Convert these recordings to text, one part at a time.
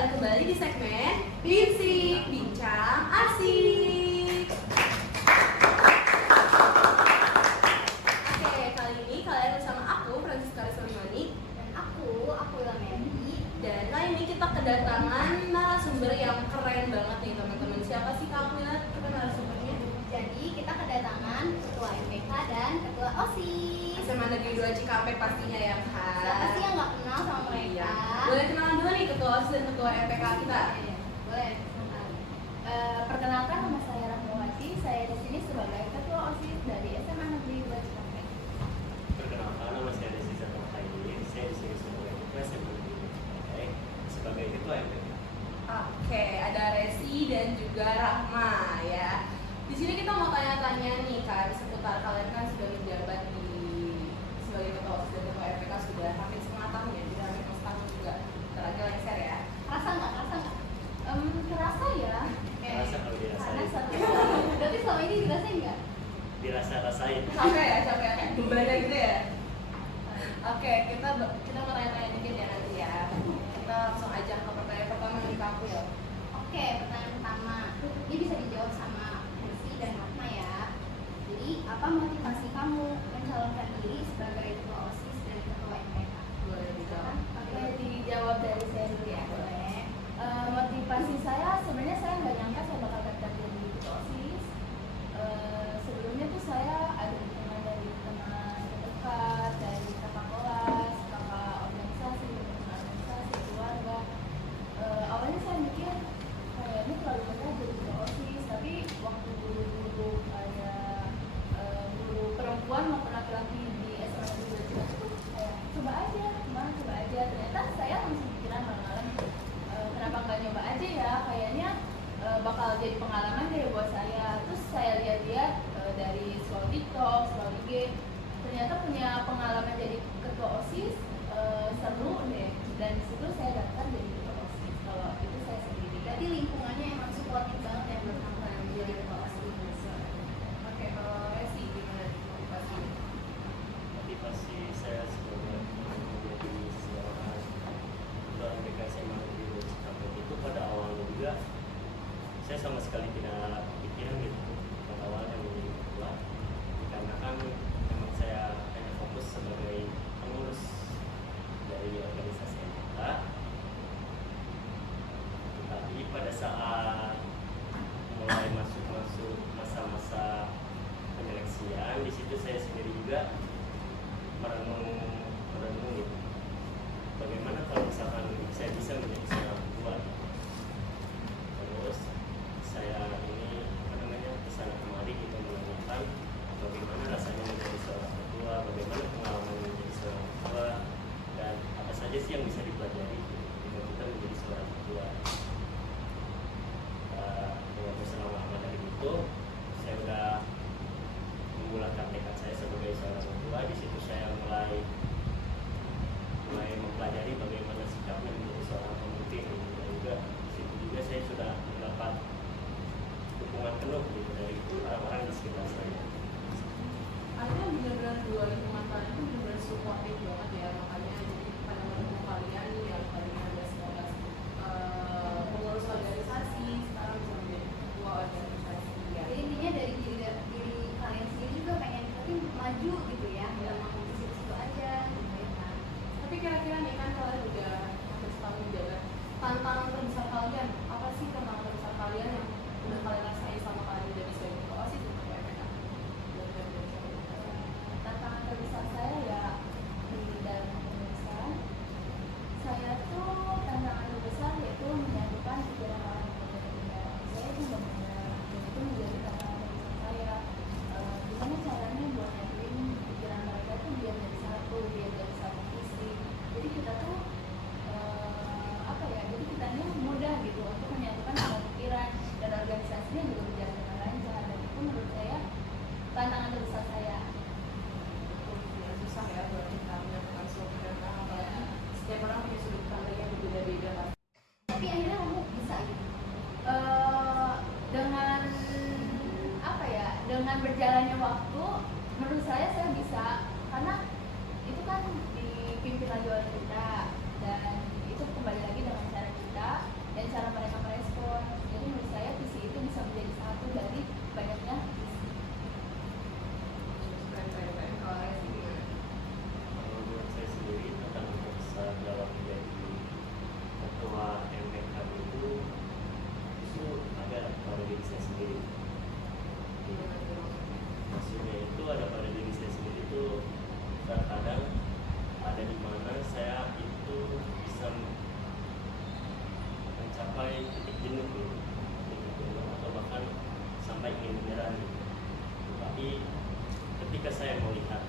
kalian kembali di segmen Binsik Bincang Asik. Oke, kali ini kalian bersama aku, Francisca Rizalmani, Dan aku Lamenti. dan kali ini kita kedatangan narasumber yang keren banget nih teman-teman. Siapa sih kamu ya? Kita narasumbernya. Jadi kita kedatangan Ketua MPK dan Ketua OSIS. SMA Negeri 2 Cikampek pastinya ya kan? Siapa sih yang nggak kenal sama mereka? Iya. Boleh kenalan dulu nih Ketua OSIS dan Ketua MPK kita. Iya, boleh. Perkenalkan, nama saya Rahmawati. Saya di sini sebagai Ketua OSIS dari SMA Negeri 2 Cikampek. Perkenalkan, nama saya Desi Zatul Khairi. Saya di sini sebagai Ketua SMA sebagai Ketua MPK. Oke, ada Resi dan juga Rahma ya. Di sini kita mau tanya-tanya nih kan seputar kalian kan sudah menjabat di sebagai Ketua OSIS dan Ketua MPK sudah hampir setengah tahun ya, tidak hampir setahun juga. Bentar lagi lengser ya. Kerasa nggak? Kerasa ya. Kerasa kalau dirasain. Karena satu. Berarti selama ini dirasain nggak? Dirasa-rasain. Capek ya, kayak bebannya gitu ya. Oke, kita mau tanya-tanya dikit ya nanti ya. Kita langsung aja ke pertanyaan pertama dari kamu ya. Oke, pertanyaan pertama. Ini bisa dijawab sama Resi dan Rahma ya. Jadi, apa motivasi kamu mencalonkan diri sebagai Ketua OSIS dan Ketua MPK? Boleh dijawab. Oke, dijawab dari saya dulu ya. Boleh. Motivasi saya, sebenarnya saya nggak nyangka saya bakal daftar jadi Ketua OSIS. Sebelumnya tuh saya ada dukungan dari teman terdekat, dari kakak kelas, kakak organisasi, teman organisasi, keluarga. Awalnya saya mikir kayaknya terlalu berat jadi Ketua OSIS, tapi waktu guru-guru kayak guru perempuan maupun laki-laki di SMA Negeri 2 Cikampek tuh kayak coba aja. Ternyata saya langsung pikiran malam-malam, kenapa nggak nyoba aja ya, kayaknya bakal jadi pengalaman deh buat saya. Terus saya lihat-lihat dari scroll TikTok, scroll IG, ternyata punya pengalaman jadi ketua OSIS, seru deh. Dan disitu saya daftar jadi ketua OSIS. Kalau itu saya sendiri. Jadi lingkungannya emang supportif banget ya buat kamu yang jadi ketua OSIS. Oke, kalau Resi gimana nih motivasinya? Motivasi saya sebagai menjadi seorang Ketua MPK SMA Negeri 2 Cikampek itu pada awalnya juga saya sama sekali tidak pikiran gitu pada awalnya menjadi ketua, karena kan memang saya hanya fokus sebagai pengurus dari organisasi MPK. Tetapi pada saat mulai masuk masa-masa penyeleksian, di situ saya sendiri juga merenung gitu. Bagaimana kalau misalkan saya bisa menjadi seorang ketua? Terus saya ini kesana kemari gitu menanyakan bagaimana rasanya menjadi seorang ketua, bagaimana pengalaman menjadi seorang ketua, dan apa saja sih yang bisa dipelajari ketika kita menjadi seorang ketua. Dengan berselama-lama dari itu, saya udah membulatkan tekad saya sebagai seorang ketua. Di situ saya mulai mempelajari bagaimana sikapnya menjadi seorang pemimpin, dan juga di situ juga saya sudah mendapat dukungan penuh gitu dari orang-orang di sekitar saya. Artinya benar-benar dua lingkungan kalian itu benar-benar supportif banget ya, makanya jadi pada menemukan kalian nih yang tadinya ada sekolah pengurus organisasi, sekarang bisa menjadi ketua organisasi ya. Jadi intinya dari diri kalian sendiri juga pengen maju gitu ya, nggak mau di situ aja gitu ya kan. Tapi kira-kira nih kan kalian udah hampir setahun menjabat, tantangan terbesar kalian apa sih, tantangan terbesar kalian yang udah kalian rasain sama kalian menjadi sebagai ketua OSIS untuk MPK? Tantangan terbesar saya ya di dalam kepengurusan. Saya tuh tantangan terbesar yaitu menyatukan pikiran orang yang berbeda. Saya itu benar-benar dan itu menjadi tantangan terbesar saya. Gimana caranya buat nyatuin pikiran mereka tuh biar jadi satu, biar jadi satu visi. Jadi kita tuh jadi kitanya mudah gitu untuk menyatukan semua pikiran, dan organisasinya juga berjalan dengan lancar. Dan itu menurut saya tantangan terbesar saya. Ya, susah ya buat kita menyatukan semua pikiran orang, apalagi setiap orang punya sudut pandang yang berbeda-beda kan. Tapi akhirnya kamu bisa gitu. Dengan berjalannya waktu, menurut saya bisa, karena itu kan dipimpin lagi oleh kita, dan itu kembali lagi dengan cara kita jenuh gitu, jenuh atau bahkan sampai ingin menyerah gitu. Tapi ketika saya melihat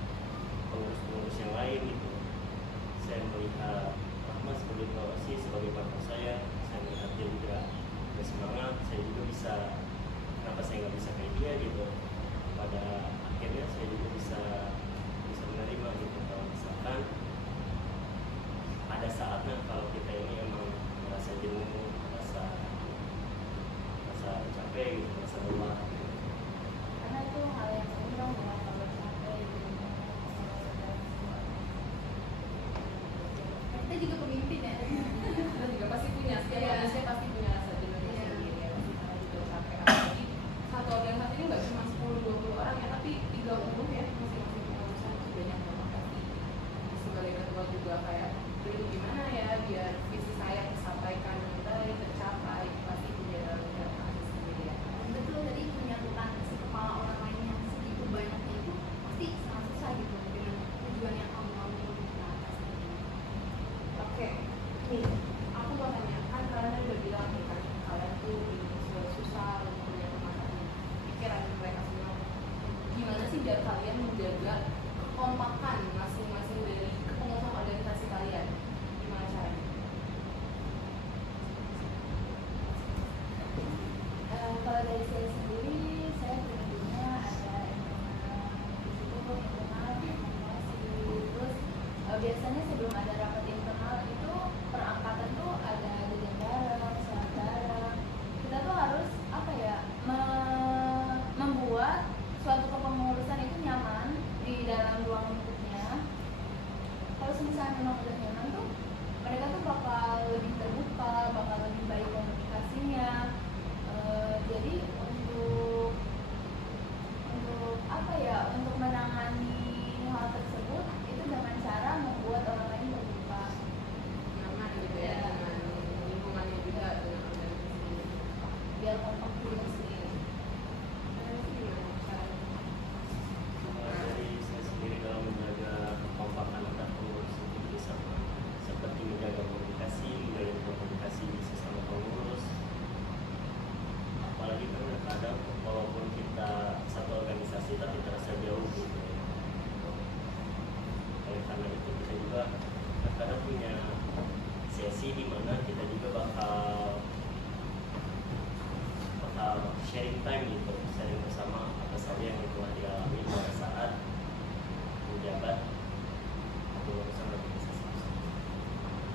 pengurus-pengurus yang lain gitu, saya melihat Rahma sebagai ketua OSIS, sebagai partner saya melihat dia juga bersemangat, saya juga bisa, kenapa saya nggak bisa kayak dia gitu. Pada akhirnya saya juga bisa menerima gitu, kalau misalkan ada saatnya kalau kita ini emang merasa jenuh, merasa capek gitu, merasa lelah gitu. Karena itu hal yang umum ya, kalau capek gitu. Kita juga pemimpin ya. Kita juga pasti punya, setiap Iya. manusia pasti punya rasa jenuhnya Iya. sendiri ya, pasti kita juga capek. Apalagi satu organisasi ini nggak cuma 10-20 orang ya, tapi 30 ya, masing-masing pengurusan itu banyak banget pasti. Sebagai ketua juga kayak, "Aduh, gimana ya biar visi saya tersampaikan dengan baik, tercapai." Pasti punya dalam masing sendiri ya. Betul, tadi menyatukan si kepala orang lain yang segitu banyaknya itu pasti sangat susah gitu dengan tujuan yang kamu mau untuk ke atas. Oke, nih aku mau tanya, kan kalian udah bilang nih kan kalian tuh susah untuk punya kemasan pikiran mereka semua. Gimana sih biar kalian menjaga kekompakan masing-masing dari kepengurusan organisasi kalian? Gimana caranya? Kalau dari saya sendiri, saya punya ada internal, terus biasanya sebelum ada rapat internal itu perangkatan tuh ada jajan bareng, sholat bareng. Kita tuh harus apa ya, membuat suatu kepengurusan itu nyaman di dalam ruang lingkupnya. Kalau misalnya memang udah nyaman tuh, mereka tuh bakal lebih terbuka, bakal lebih baik komunikasinya. Jadi untuk apa ya, untuk menangani hal tersebut itu dengan cara membuat orang lain terbuka. Nyaman gitu ya, Ya. dengan lingkungannya juga, dengan organisasi. Biar kompak juga sih. Kalian sih gimana caranya? Dari saya sendiri dalam menjaga kekompakan antar pengurus itu sama seperti menjaga komunikasi sesama pengurus. Apalagi kan kadang walaupun kita satu organisasi tapi terasa jauh gitu ya. Oleh karena itu kita juga kadang punya sesi di mana kita juga bakal sharing time gitu, sharing bersama apa saja yang telah dialami pada saat menjabat kepengurusan organisasi.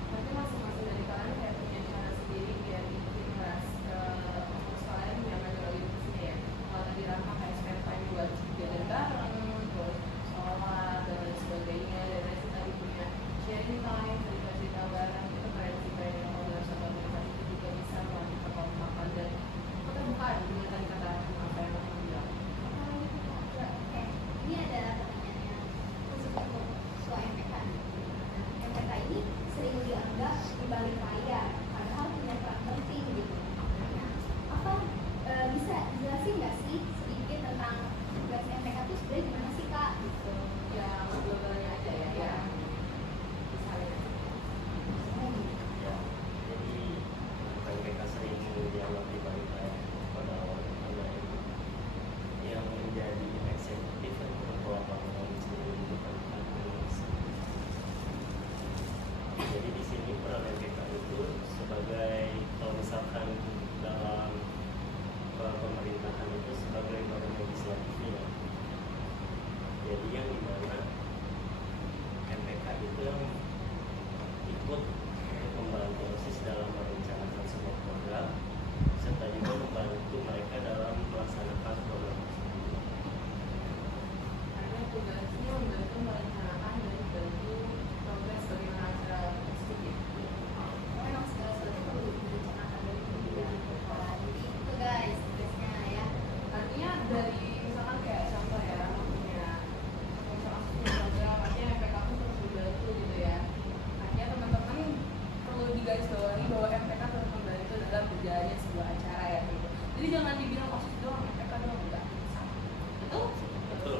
Berarti masing-masing dari kalian kayak punya cara sendiri biar bikin pengurus kalian nyaman di organisasinya ya. Kalau tadi Rahma kayak spend time buat jalan bareng, terus sholat dan lain sebagainya, dan Resi tadi punya sharing time, cerita-cerita bareng, itu keren sih, keren yang kalau dalam satu organisasi itu juga bisa melatih kekompakan dan keterbukaan dengan tadi kata apa yang Rahma bilang. Ini ada pertanyaannya khusus untuk ketua MPK. MPK ini sering dianggap di balik layar, padahal punya peran penting gitu. Nah, apa bisa jelasin nggak sih sedikit tentang tugas MPK itu sebenarnya gimana sih Kak? Gitu. Ya, globalnya aja ya, ya. Misalnya. Ya, jadi PPK sering dianggap di balik layar pada awalnya yang menjadi eksekutif dan ketua pengurus sendiri itu kan pengurus. Jadi di sini peran PPK itu sebagai, kalau misalkan dalam pemerintahan itu sebagai badan legislatifnya. Jadi yang dimana MPK itu yang ikut untuk membantu OSIS dalam merencanakan sebuah program serta juga membantu mereka dalam melaksanakan program tersebut. Karena tugasnya membantu merencanakan dan membantu progres bagaimana acara tersebut ya. Memang segala sesuatu perlu direncanakan dari kemudian. Jadi itu guys tugasnya ya. Artinya dari misalkan kayak contoh ya, punya program, artinya MPK pun terus membantu gitu ya. Artinya teman-teman perlu digarisbawahi bahwa MPK terus membantu dalam berjalannya sebuah acara ya gitu. Jadi jangan dibilang OSIS doang, MPK doang, enggak. Sama. Betul? Betul.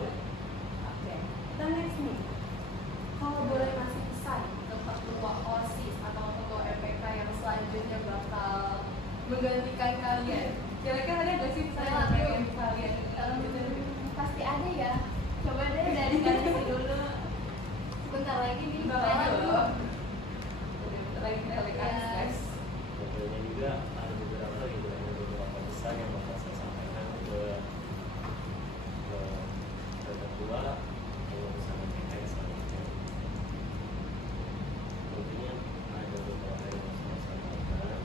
Oke, kita next nih. Kalau boleh kasih pesan untuk ketua OSIS atau ketua MPK yang selanjutnya bakal menggantikan kalian? Kira-kira ada gak sih saya menggantikan kalian? Pasti ada ya. Coba deh dari kalian dulu. Sebentar lagi nih. Bentar lagi loh. Bentar lagi kita lihat guys. Tentunya juga ada beberapa pesan yang bakal saya sampaikan ke ketua pengurusan MPK selanjutnya. Tentunya ada beberapa yang harus saya sampaikan.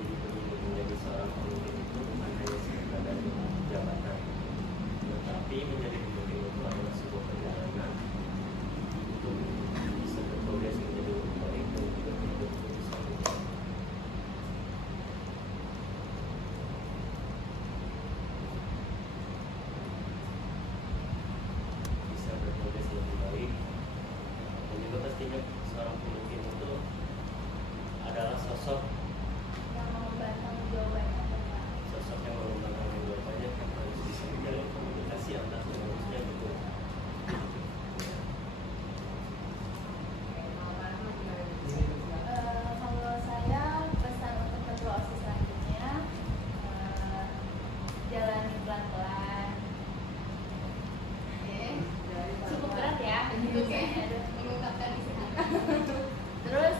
Jadi menjadi seorang pemimpin itu bukan hanya sekedar dari jabatan, tetapi menjadi pemimpin itu adalah sebuah perjalanan untuk bisa berprogres menjadi lebih baik dan juga hidup lebih sempurna. Bisa berprogres lebih baik dan juga pastinya seorang pemimpin itu adalah sosok Yang mengemban tanggung jawabannya Bapak. sosok yang mengembangkan jawabannya yang harus bisa menjalin komunikasi antar pengurusnya gitu. Kalau saya pesan untuk ketua OSIS selanjutnya, jalani pelan-pelan. Cukup berat ya. Untuk mengungkapkan isi hati. Terus,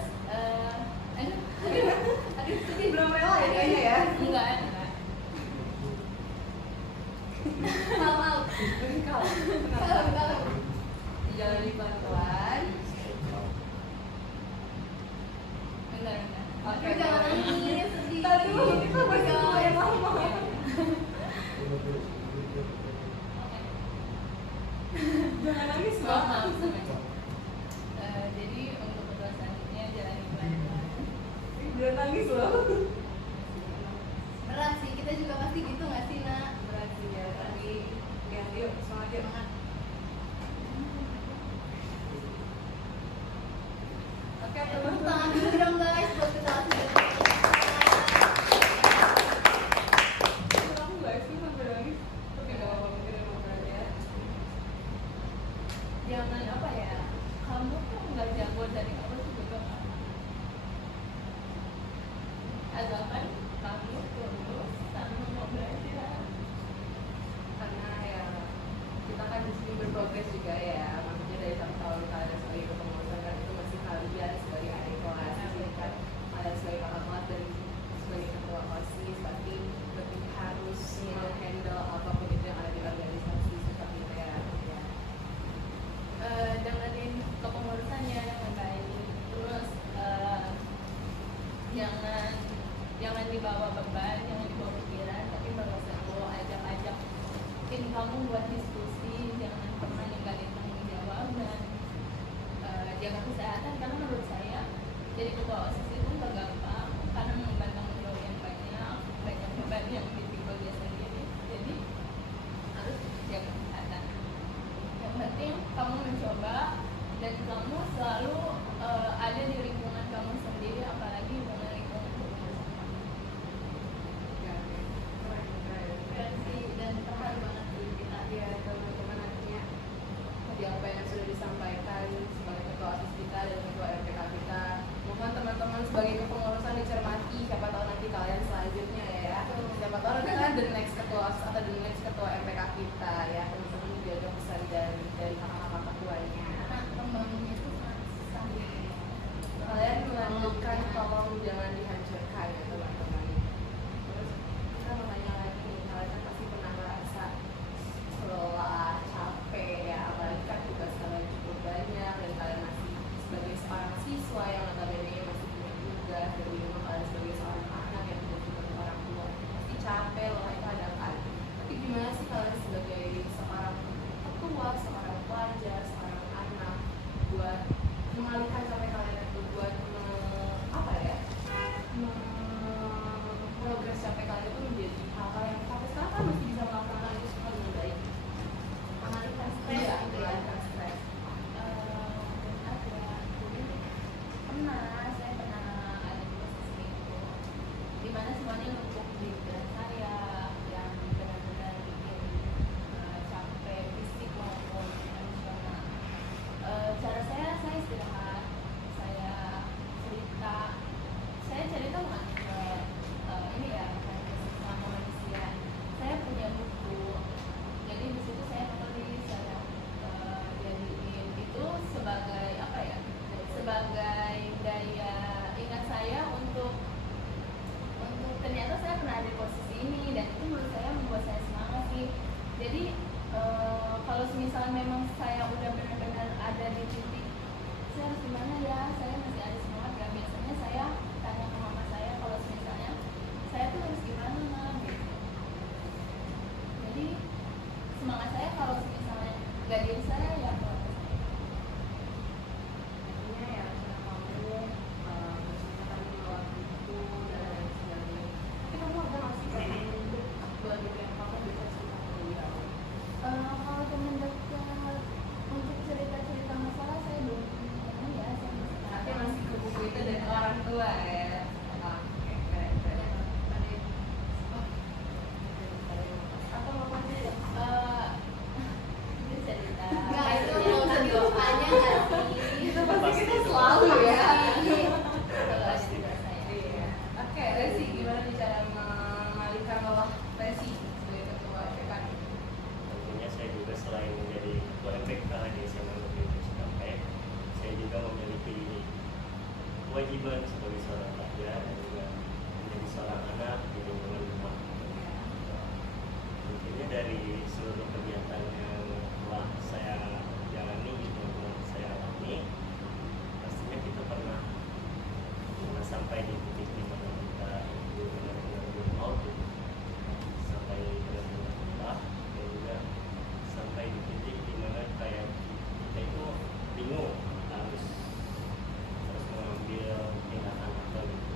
Ini belum rela ya kayaknya ya. enggak. Maaf. Engkau. Kalau Jalani pelan-pelan. Enggak. Oke. jangan nangis sedih. Tadi kita masih yang lama. Jangan nangis Maaf, Mbak. maaf. Jadi untuk ketua selanjutnya jalani pelan-pelan. Jangan nangis loh. Berat sih, kita juga pasti gitu nggak sih, Nak? Berat sih ya tadi. Ya, yuk semangat yuk. Semangat. Oke, Tepuk teman-teman. tangan dulu dong guys buat ketua OSIS. Kamu nggak sih sampai nangis? Oke, nggak apa-apa, mungkin emang berat ya. Jangan apa ya, kamu tuh nggak jago dari awal juga gak apa. Asalkan kamu tulus sama mau belajar. Karena ya kita kan di sini berprogres juga ya, maksudnya dari 1 tahun kalian sebagai kepengurusan kan itu masih kalian sebagai adik kelas di sini kan kalian sebagai kakak kelas dan sebagai ketua OSIS pasti lebih harus handle apapun itu yang ada di organisasi seperti itu ya. Dengerin kepengurusannya dengan baik. Terus jangan dibawa beban, jangan dibawa pikiran, tapi bawa seru, ajak-ajak tim kamu buat diskusi, jangan pernah ninggalin tanggung jawab dan jaga kesehatan karena menurut saya jadi ketua OSIS itu nggak gampang karena mengemban tanggung jawab yang banyak beban yang ditikul dia sendiri, jadi harus jaga kesehatan. Yang penting kamu mencoba dan kamu selalu ada di lingkungan kamu sendiri, apalagi lingkungan kepengurusan kamu. Ya, keren. Keren sih dan terharu banget sih kita. Ya, teman-teman nantinya tadi apa yang sudah disampaikan sebagai ketua OSIS kita dan ketua RPK kita, mohon teman-teman sebagai kepengurusan dicermati, siapa tahu nanti kalian selanjutnya ya, siapa tahu nanti kalian the next ketua OSIS atau the next ketua RPK kita ya, teman-teman jaga pesan dari kakak-kakak ketuanya. Nah, membangunnya itu sangat susah gitu. Kalian melanjutkan, tolong jangan dihancurkan ya teman-teman. Terus kita mau tanya lagi nih, kalian kan pasti pernah merasa lelah, capek ya, apalagi kan tugas kalian cukup banyak dan kalian masih sebagai seorang siswa yang notabene masih punya tugas dan di rumah kalian sebagai seorang anak yang juga juga orang tua pasti capek, lelah itu ada kan. Tapi gimana sih kalian sebagai seorang ketua, seorang pelajar, seorang anak buat mengalihkan capek kalian itu buat apa ya? Progres capek kalian itu menjadi hal-hal yang sampai sekarang kan masih bisa melakukan itu semua dengan baik. Mengalihkan stres Iya, gitu ya. mengalihkan stres. Saya pernah ada di posisi itu, dimana semuanya numpuk di pikiran saya yang benar-benar bikin capek fisik maupun emosional. Cara saya istirahat, saya cerita bukan menurut saya membuat saya semangat sih. Jadi kalau misalnya memang saya udah benar-benar ada di titik saya harus gimana ya, saya masih ada semangat kan, biasanya saya tanya ke mama saya kalau misalnya saya tuh harus gimana Mam, gitu. Jadi semangat saya kalau misalnya nggak diri saya ya keluarga saya. Artinya ya karena kamu bersemangat melewati itu dan lain sebagainya. Tapi kamu ada nggak sih kayak bentuk bagi yang kamu bisa cerita ke dia? Kalau teman dekat untuk cerita-cerita masalah saya belum ini ya, saya masih Tapi masih ke buku itu dari orang tua ya. Oke, keren. Atau apa sih? itu cerita. Enggak, itu mau doanya nggak sih? Itu pasti Pasti kita itu. selalu ya. Kalau ada cerita saya. Iya. Oke, Resi, gimana nih cara mengalihkan lelah Resi sebagai ketua FPK? Tentunya saya juga selain menjadi ketua MPK di SMA Negeri Cikampek, saya juga memiliki kewajiban sebagai seorang pelajar dan juga menjadi seorang anak di lingkungan rumah. Tentunya dari seluruh kegiatan yang telah saya jalani, telah saya alami, pastinya kita pernah sampai di titik di mana kita benar-benar burnout, sampai benar-benar lelah, dan juga sampai di titik di mana kayak kita itu bingung harus terus mengambil tindakan apa gitu.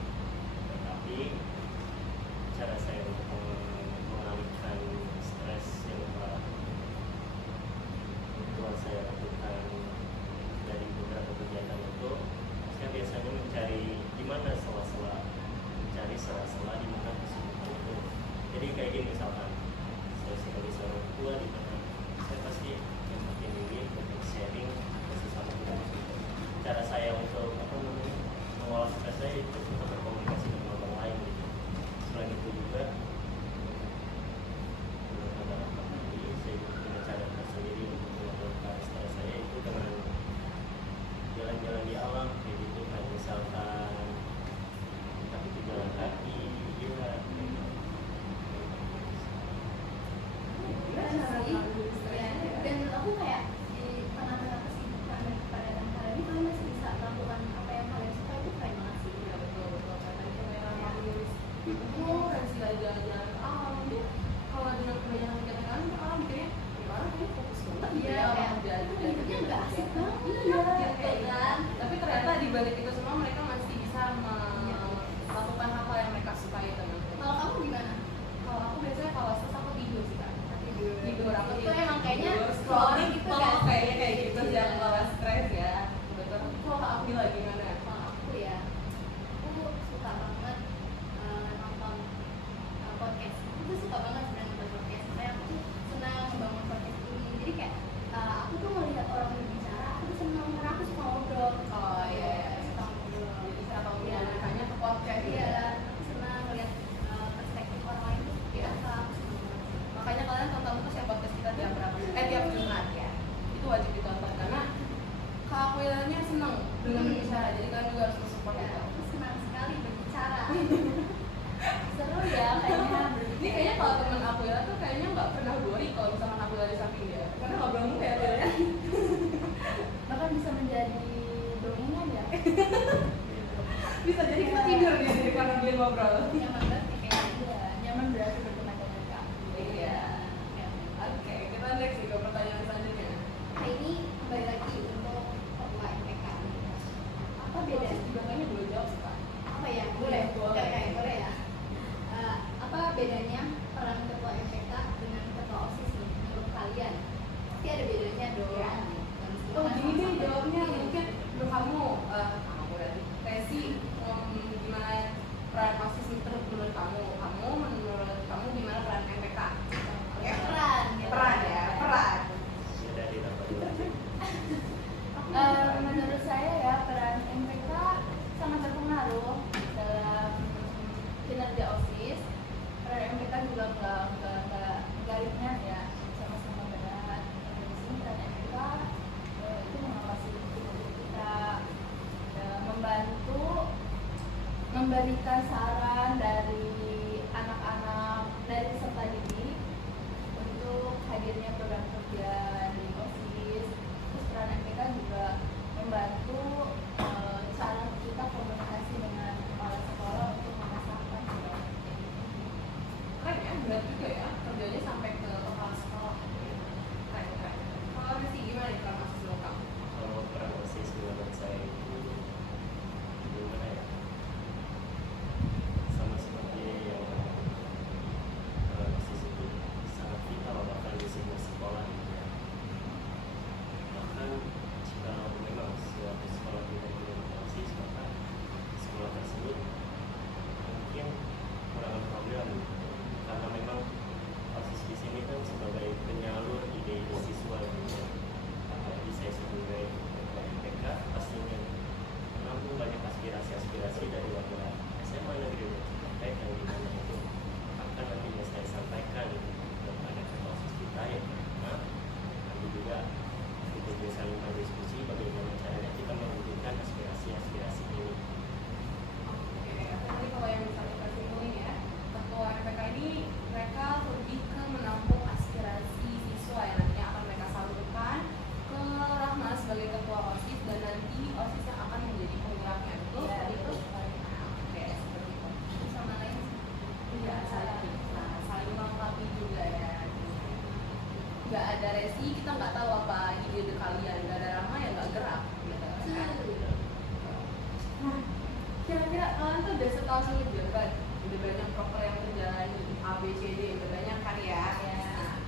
Tetapi cara saya untuk mengalihkan stres yang telah saya lakukan dari beberapa kegiatan itu, saya biasanya mencari di mana sela-sela di mana kesibukan itu. Jadi kayak gini, misalkan saya sebagai seorang tua di mana saya pasti membuat diri untuk sharing ke sesama kita. Cara saya untuk mengolah stres saya itu untuk berkomunikasi dengan orang lain gitu. Selain itu juga menurut beberapa kali saya juga punya cara tersendiri untuk menurunkan stres saya itu dengan jalan-jalan di alam kayak gitu, kayak misalkan entah itu jalan kaki, ya Dan aku kayak di tengah-tengah kesibukan dan kepadatan kalian ini kalian masih bisa melakukan apa yang kalian suka, itu keren banget sih. Iya betul. Tadi kayak orang nulis buku, Resi lagi jalan-jalan ke alam. Mungkin kalau dengan kebanyakan kegiatan kan orang mikirnya, ya orang ini fokus banget gitu Iya, ya kayak sama jalan-jalan. hidupnya nggak asik banget. Iya, Gitu kayak kan. Tapi ternyata di balik itu semua mereka masih bisa melakukan hal-hal yang mereka sukai, teman-teman. Kalau kamu gimana? Kalau aku biasanya kalau stres aku tidur sih kan. Tidur aku Itu tidur. emang kayaknya Tidur, scrolling gitu Oh, kan? kayaknya kayak gitu sih Iya. yang kalau stres ya. Betul. Kalau Kak Abdi lagi gimana? Kalau aku ya, aku suka banget nonton podcast. Aku tuh suka banget sebenarnya nonton podcast. Makanya aku tuh senang membangun podcast ini. Jadi kayak aku tuh melihat orang berbicara, aku tuh senang karena aku suka ngobrol. Oh iya. Suka ngobrol. Jadi saya tahu Iya. makanya ke podcast Iya, ya. aku senang melihat perspektif orang lain tuh seperti apa. Aku senang banget. Makanya kalian tonton terus ya podcast kita tiap berapa? Tiap Jumat ya. Itu wajib ditonton karena Kak Aquilanya seneng dengan berbicara. Jadi kalian juga harus support Ya, ya. aku senang sekali berbicara. Seru ya kayaknya Ini kayaknya kalau temen Aquila tuh kayaknya nggak pernah boring kalau misalkan Aquila di samping dia. Karena ngobrol mulu ya Aquila. bahkan bisa menjadi dongeng ya. Bisa jadi kita tidur di sini karena dia ngobrol. Nyaman banget nih kayaknya. Iya, nyaman berarti berteman dengan kamu. Iya. Oke, kita next nih ke pertanyaan selanjutnya. Nah ini kembali lagi untuk ketua MPK. Apa Beda bedanya? juga kayaknya boleh jawab sih Kak. Apa ya? Boleh, boleh, boleh ya. Apa bedanya peran ketua MPK dengan ketua OSIS nih menurut kalian? Pasti ada bedanya dong. Iya. Dan Oh meskipun gini deh sama-sama jawabnya penting. mungkin menurut kamu berarti Resi gimana peran OSIS menurut kamu gimana peran MPK? Oke. Peran, gitu. Peran ya peran. ya dari tambah dulu aja. Menurut saya ya peran MPK sangat berpengaruh dalam kinerja OSIS. Peran MPK juga nggak ringan ya, sama-sama berat. Di sini peran MPK itu mengawasi kinerja kita, membantu memberikan saran dari berat juga ya, kerjanya sampai ke kepala sekolah. Keren. Kalau Resi gimana nih kalau masih lokal? Kalau peran OSIS menurut saya itu gimana ya, sama seperti yang OSIS itu sangat vital bahkan di sebuah sekolah gitu ya. Bahkan jika memang suatu sekolah tidak memiliki OSIS, maka sekolah tersebut mungkin kurang program gitu. Karena memang OSIS di sini kan sebagai penyalur ide-ide siswa gitu. Apalagi saya sebagai ketua MPK pastinya menampung banyak aspirasi-aspirasi dari warga SMA Negeri Cikampek yang dimana itu akan nantinya saya sampaikan kepada ketua OSIS kita ya. Nah, nanti juga kita bisa saling berdiskusi bagaimana caranya kita mewujudkan aspirasi-aspirasi ini. Oke, jadi kalau yang bisa kita simpulin ya, ketua MPK ini mereka lebih ke menampung aspirasi siswa yang nantinya akan mereka salurkan ke Rahma sebagai ketua OSIS dan nanti OSIS yang akan menjadi penggeraknya. Betul? Iya, Seperti itu? betul. Oke, seperti itu. Sama lain Iya, saling melengkapi juga ya. Nggak ada Resi, kita nggak tahu apa ide kalian. Nggak ada Rahma ya nggak gerak. Gitu. Nah, kira-kira kalian tuh udah setahun ini jabat, udah banyak proker yang terjalani, A, B, C, D, udah banyak kan ya? Nah,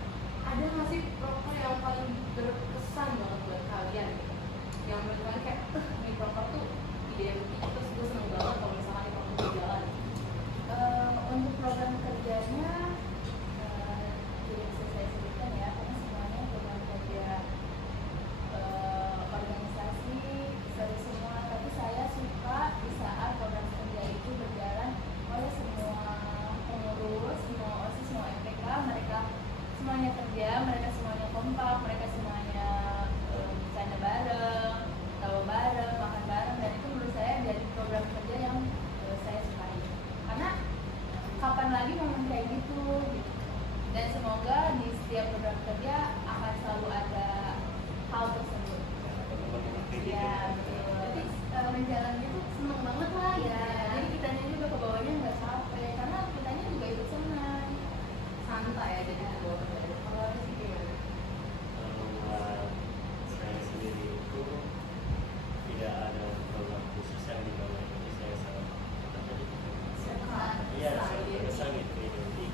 ada nggak sih proker yang paling berkesan banget buat kalian? Gitu? Yang menurut kalian kayak, ini proker tuh ide yang penting, terus gue seneng banget kalau misalnya ini proker berjalan. untuk program kerjanya tidak bisa saya sebutkan ya, karena semuanya program kerja organisasi seru semua, tapi saya suka di saat program kerja itu berjalan oleh semua pengurus, semua OSIS, semua MPK, mereka semuanya kerja, mereka semuanya kompak, mereka semuanya bercanda bareng, tawa bareng, makan bareng, dan itu menurut saya jadi program kerja yang saya sukai. Karena kapan lagi momen kayak gitu? Dan semoga di setiap program kerja akan selalu ada hal tersebut. Iya, betul. Jadi menjalannya tuh seneng banget lah ya. Jadi kitanya juga ke bawahnya nggak capek, karena kitanya juga ikut senang. Santai ya jadi kebawa kerja. Kalau Resi gimana? Buat saya sendiri itu tidak ada program khusus yang dimana itu saya sangat iya sangat berkesan gitu identik,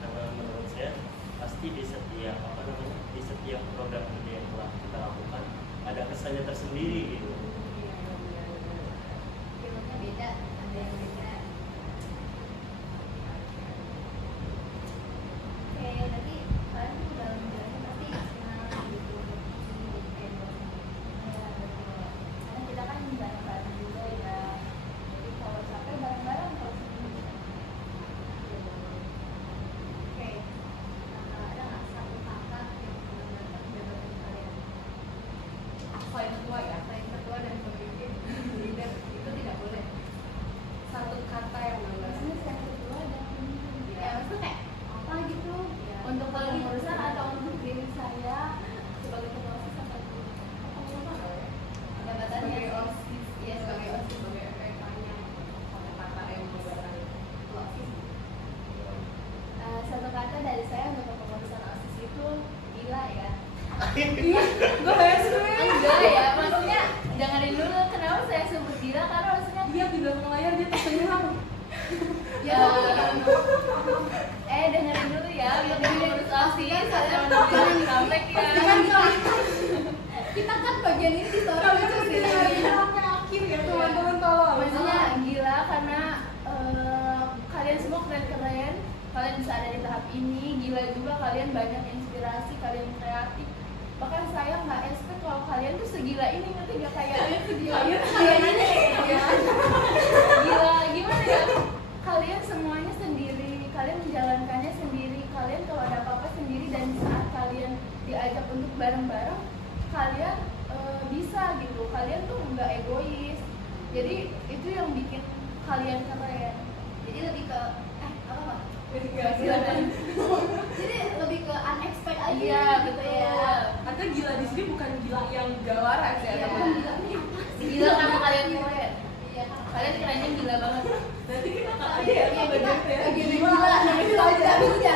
karena menurut saya pasti di setiap di setiap program kerja yang telah kita lakukan ada kesannya tersendiri gitu. Filmnya beda, ada yang beda. Oke, nanti kalian tuh dalam menjalani pasti senang gitu. Ya, betul. Karena kita kan bareng-bareng juga ya. Jadi kalau capek bareng-bareng, kalau sedih Oke, ada nggak satu kata yang menggambarkan jabatan kalian? Selain ketua ya, selain ketua dan pemimpin, leader itu tidak boleh. Satu kata yang maksudnya menggambarkan. saya kedua dan pemimpin. Ya, maksudnya kayak apa gitu? Ya. Untuk pengurusan atau untuk diri saya sebagai ketua OSIS apa itu? Jabatannya Sebagai OSIS, Iya, sebagai OSIS, sebagai MPK-nya, satu kata yang menggambarkan itu. Satu kata dari saya untuk kepengurusan OSIS itu gila ya. Iya, gue harus Enggak ya, maksudnya dengerin dulu kenapa saya sebut gila, karena maksudnya dia di belakang layar dia tersenyum. ya dengerin dulu ya, biar pengurus OSIS atau pengurus Cikampek ya. kita kan bagian ini di story Kalian lucu tuh sih. tidak sampai akhir ya teman-teman, tolong. Maksudnya gila karena kalian semua keren-keren, kalian bisa ada di tahap ini, gila juga kalian banyak inspirasi, kalian kreatif. Bahkan saya nggak expect kalau kalian tuh segila ini, ngerti nggak, kayak segila ini kayaknya ya. Gila gimana ya, kalian semuanya sendiri, kalian menjalankannya sendiri, kalian kalau ada apa-apa sendiri, dan saat kalian diajak untuk bareng-bareng kalian bisa gitu, kalian tuh nggak egois, jadi itu yang bikin kalian keren. Jadi lebih ke apa Pak? Silakan. Jadi lebih ke unexpected aja. Iya, betul. Ya. Artinya gila di sini bukan gila yang gawara ya, Iya, teman. gila ini apa sih? Gila karena kalian keren. Iya, Kalian kerennya gila banget. Nanti kita Iya, iya, kita bagian ya. bagian gila. Nah, itu aja.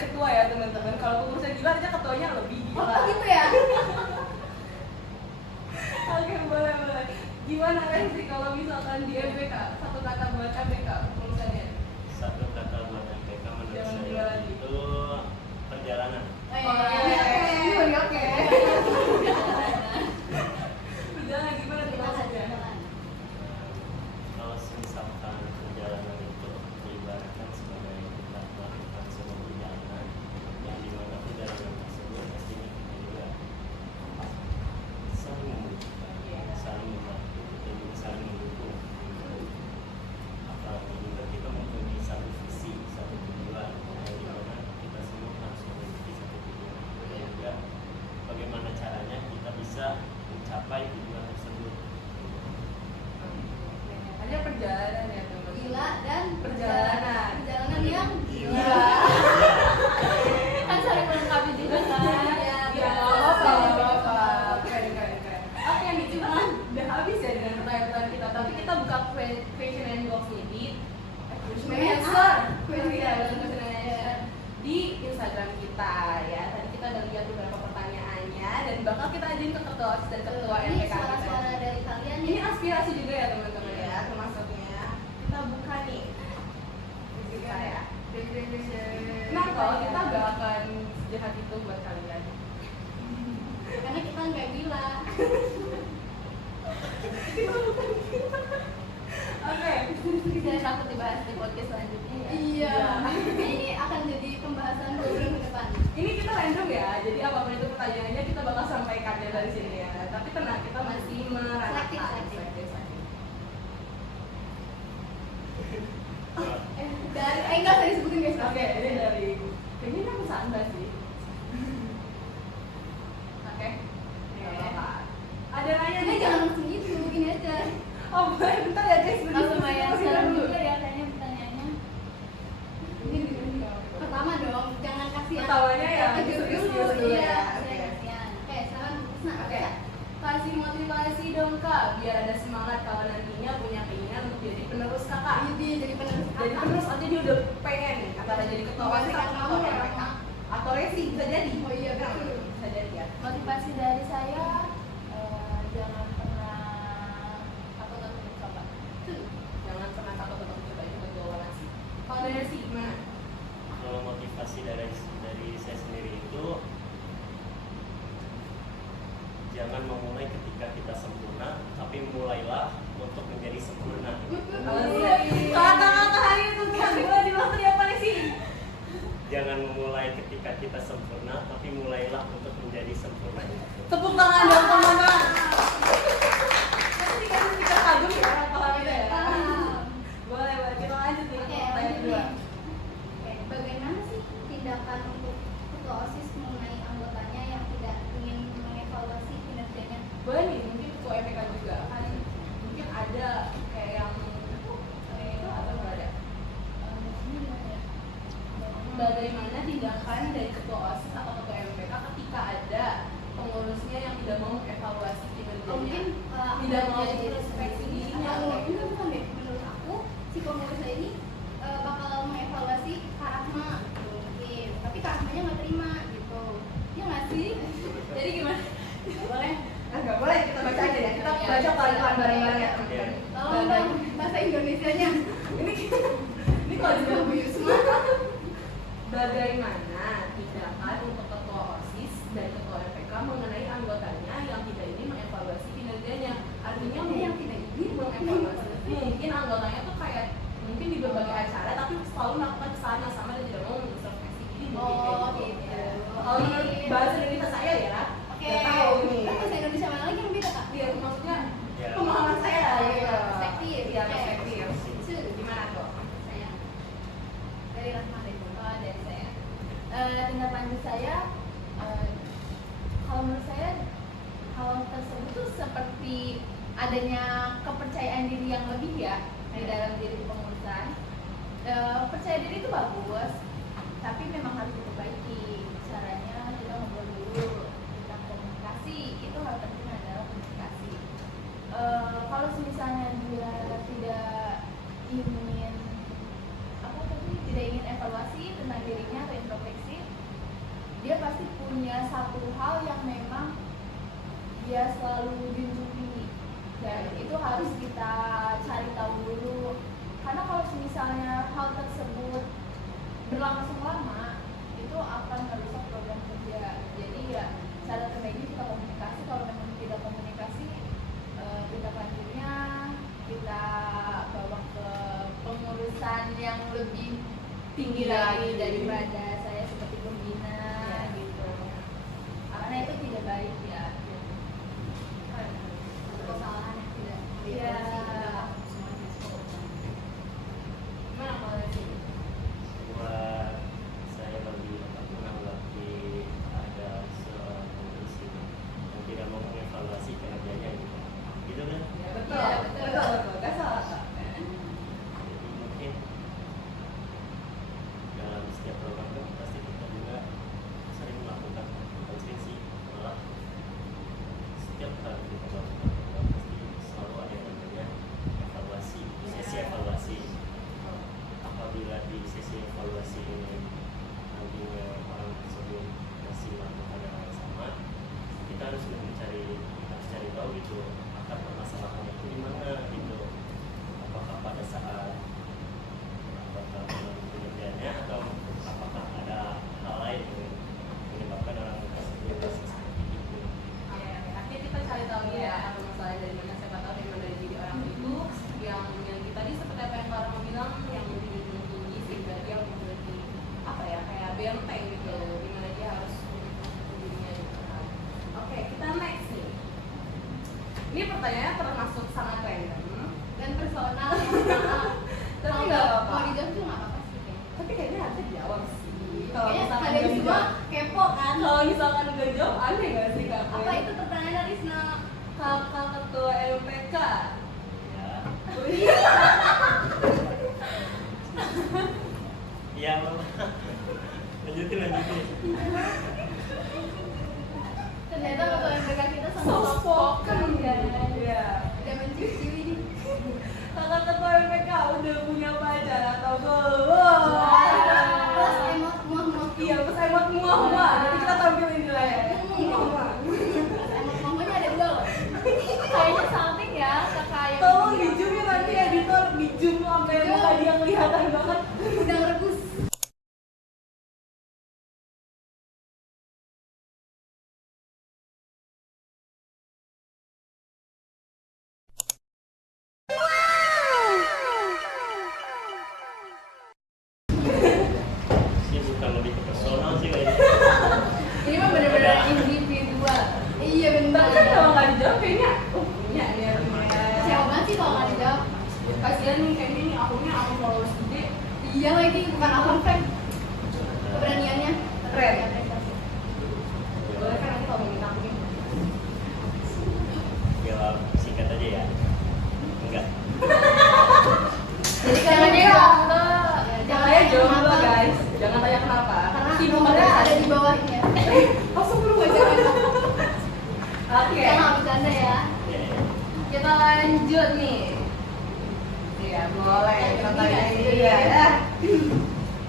ketua ya teman-teman. Kalau pengurusnya gila aja ketuanya lebih gila. Oh gitu ya? Oke, boleh. Gimana Renzi kalau misalkan di MPK, satu kata buat MPK pengurusannya? Satu kata buat MPK menurut Jangan saya gila lagi. itu perjalanan. Oke. Perjalanan gimana tuh maksudnya? Kalau misalkan perjalanan itu diibaratkan sebagai kita melakukan sebuah perjalanan yang dimana perjalanan tersebut pastinya kita juga saling membutuhkan, saling membantu, dan juga saling mendukung. Apalagi juga kita mempunyai satu visi, satu tujuan yang dimana kita semua harus memiliki satu tujuan. Dan juga bagaimana caranya kita bisa mencapai tujuan tersebut. Hanya perjalanan ya teman-teman. Gila dan Perjalanan. Perjalanan yang Gila. Kan saling melengkapi juga kan. Iya, Ya, apa. Keren. Oke nih, cuma udah habis ya dengan pertanyaan kita. Tapi kita buka question and box nih di di Instagram kita ya. Tadi kita udah lihat beberapa pertanyaannya dan bakal kita ajuin ke ketua OSIS dan ketua ini MPK kita. suara-suara dari kalian Ini aspirasi juga ya teman-teman ya, termasuknya kita buka nih. Kita ya. Nah, kalau kita gak akan jahat itu buat kalian. karena kita nggak gila. Oke. Saya takut dibahas di podcast selanjutnya ya. Iya. Ini akan jadi pembahasan program ke depan. Ini kita random ya, jadi apapun itu pertanyaannya kita bakal sampaikan ya dari sini ya. Tapi tenang, kita masih meratakan. Selektif. Selektif. Dari enggak tadi disebutin guys. Oke, ini dari kayaknya ini aku sanda sih. Oke. Nggak apa-apa. Ada nanya Ini nih? jangan langsung gitu, gini aja. Oh boleh, bentar ya guys. Kalau lumayan Bentar serem dulu. juga ya kayaknya pertanyaannya. Gini. Pertama dong, jangan kasih yang Pertamanya yang kecil serius-serius dulu Iya, ya. saya kasihan. Oke, sekarang Husna. Oke. Kasih motivasi dong kak, biar ada semangat kalau nantinya punya keinginan untuk jadi penerus kakak. Jadi penerus Jadi penerus aja dia udah pengen nih, antara jadi ketua OSIS Pastikan atau kamu ketua ya, MPK. Kak. Atau resi bisa jadi. Oh iya, betul. Bisa jadi ya. Motivasi dari saya jangan pernah takut untuk mencoba. Jangan pernah takut untuk mencoba itu jawaban nasi. Kalau dari resi gimana? Kalau motivasi dari saya sendiri itu jangan memulai ketika kita sempurna, tapi mulailah untuk menjadi sempurna. Kata-kata hari itu kan boleh dimaksud apa nih sih? Jangan memulai ketika kita sempurna, tapi mulailah untuk menjadi sempurna. Tepuk tangan dong teman-teman. Nanti kita kagum ya paham itu ya. Boleh, kita lanjut nih. Oke, Pertanyaan lanjut kedua. nih. Oke, bagaimana sih tindakan untuk ketua OSIS mengenai anggotanya yang tidak ingin mengevaluasi kinerjanya? Boleh nih, mungkin ketua EPK juga kan mungkin ada kayak yang kayak itu atau nggak ada? Bagaimana tindakan dari ketua OSIS atau ketua MPK ketika ada pengurusnya yang tidak mau mengevaluasi kinerjanya? Mungkin Tidak mau jadi introspeksi dirinya. atau enggak, bukan deh, menurut aku si pengurusnya ini bakal mengevaluasi Kak Rahma gitu, mungkin, tapi Kak Rahmanya nggak terima gitu, ya nggak sih? Jadi gimana? Boleh? Enggak boleh, kita baca aja ya. Kita baca pelan-pelan bareng-bareng ya. Iya. Tolong dong bahasa Indonesianya. Ini kalau juga Bu Yusma. bagaimana tindakan untuk ketua OSIS dan ketua MPK mengenai anggotanya yang tidak ingin mengevaluasi kinerjanya? Artinya yang tidak ingin mengevaluasi, mungkin anggotanya tuh kayak mungkin di berbagai acara tapi selalu melakukan kesalahan yang sama dan tidak mau mengintrospeksi diri mungkin kayak Oh, gitu. gitu. Kalau menurut bahasa Indonesia saya ya, Oke. nggak tahu nih. Bahasa Indonesia mana lagi yang beda Kak? Biar maksudnya Ya. pemahaman saya gitu. Perspektif. Iya, Oke. perspektif. Itu Gimana tuh? saya dari Rahma deh. Oh, dari saya. Tindak lanjut saya, kalau menurut saya hal tersebut tuh seperti adanya kepercayaan diri yang lebih ya di dalam diri pengurusan. Percaya diri itu bagus, tapi memang harus diperbaiki. Caranya kita ngobrol dulu tentang komunikasi, itu hal penting adalah komunikasi. Kalau misalnya dia tidak ingin tidak ingin evaluasi tentang dirinya atau introspeksi, pasti punya satu hal yang memang dia selalu junjung tinggi, dan itu harus kita cari tahu dulu, karena kalau misalnya hal tersebut berlangsung lama itu akan merusak program kerja. Jadi ya cara terbaiknya kita komunikasi. Kalau memang tidak komunikasi, tindak lanjutnya kita bawa ke pengurusan yang lebih tinggi lagi daripada saya seperti pembina gitu, karena itu tidak baik ya. Kesalahan yang tidak Iya. Gimana kalau dari sini? Buat saya bagi menanggapi ada seorang pengisi yang tidak mau mengevaluasi kinerjanya gitu kan. Ya, betul. Iya, betul. Betul. Gak salah Kak. Jadi mungkin dalam setiap program kan pasti kita juga sering melakukan konsensi, malah setiap kali kita melakukan program pasti selalu ada yang namanya evaluasi, sesi evaluasi. Apabila di sesi evaluasi ini nantinya orang tersebut masih melakukan hal yang sama, kita harus cari tahu gitu akar permasalahannya itu di mana gitu. Apakah pada saat kinerjanya atau apakah ada hal lain yang menyebabkan orang tersebut merasa seperti itu. Ya, akhirnya kita cari tahu ya apa masalahnya dari mana, siapa tahu dari mana dari diri orang itu yang tadi seperti apa yang Kak Rama bilang, yang menjunjung tinggi sehingga dia menjadi apa ya, kayak benteng gitu, dimana dia harus dirinya gitu kan. Oke, kita next nih. Ini pertanyaannya termasuk sangat random dan personal. tapi nggak apa-apa. Mau dijawab juga nggak apa-apa sih kayaknya. Tapi kayaknya harus dijawab sih. Kalau Kayaknya misalkan kalian nggak semua dijawab- kepo kan? kalau misalkan nggak jawab aneh nggak sih Kak? Apa itu pertanyaan dari Risna? Kakak ketua LPK. Ya, iya Mama. lanjutin. Ternyata ketua MPK kita Soft sama spoken kan. Iya. Udah mencuri nih. Kakak ketua LPK udah punya pacar atau belum? Plus emot muah. Iya, pas emot muah. Nanti kita tampilin di layar. Muah. Emot muahnya ada dua loh. Kayaknya samping ya kakak yang Tolong di zoom ya nanti editor, di zoom sampai Zoom. muka dia kelihatan banget. Udang rebus. Ini bukan lebih ke personal sih kayaknya. ini mah benar-benar individual. Iya Ntar benar. kan kalau nggak dijawab kayaknya, punya nih harusnya. Siapa banget sih kalau nggak dijawab? Kasian nih kayaknya nih akunnya akun followers gede. Iya lagi bukan akun fake. Keberaniannya. Keren. Ya, prestasi. Boleh kan nanti kalau mau minta akunnya. Jawab singkat aja ya. Enggak. Jadi kayaknya jomblo. Jangan jomblo guys, jangan tanya kenapa. Karena Sibuk nomornya aja. ada di bawahnya. Langsung dulu aja. Oke. Kita nggak bercanda ya. Ya. Kita lanjut nih. Iya, boleh. Kita tanya ini ya.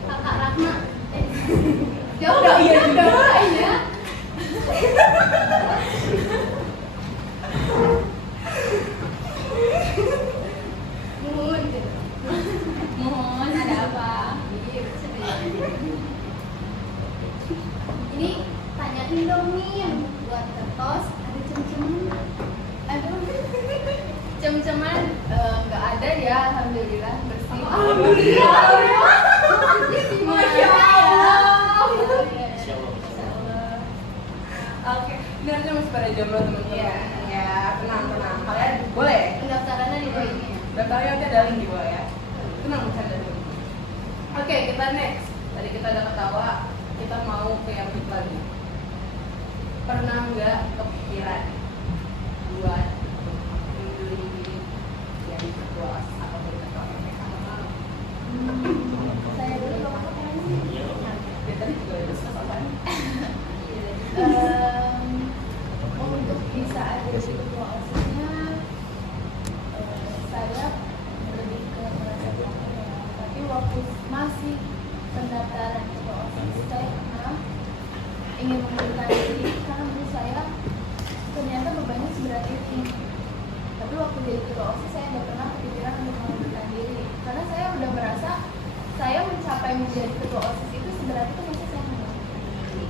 Kakak Ratna. Oh, iya juga. Iya. Mohon gitu. Mohon ada apa? Iya, bercanda. Ini tanyain dong nih yang buat kertas ada cem-cemen. Aduh. Cem-ceman nggak ada ya, alhamdulillah bersih. Alhamdulillah. Masya Allah. Insya Allah. Oke, ini harusnya masih pada jomblo teman-teman. Iya. Ya, tenang. Kalian boleh. Pendaftarannya di bawah ini ya. Daftarnya nanti ada link di bawah ya. Tenang, bercanda dulu. Oke, kita next. Tadi kita udah ketawa, kita mau ke yang deep lagi. Pernah nggak kepikiran buat mundurin diri jadi ketua OSIS atau jadi ketua MPK? Saya dulu nggak apa-apa kan sih. Iya. Ya, tadi juga udah discuss apaan? Untuk bisa ada di ketua OSIS-nya, saya lebih ke merasa yakin ya. Tapi waktu masih pendaftaran ketua OSIS, saya pernah ingin mengundurkan diri karena menurut saya ternyata bebannya seberat ini. Tapi waktu jadi ketua OSIS saya nggak pernah kepikiran untuk mengundurkan diri karena saya udah merasa saya mencapai menjadi ketua OSIS itu seberat itu masih saya mengundurkan diri.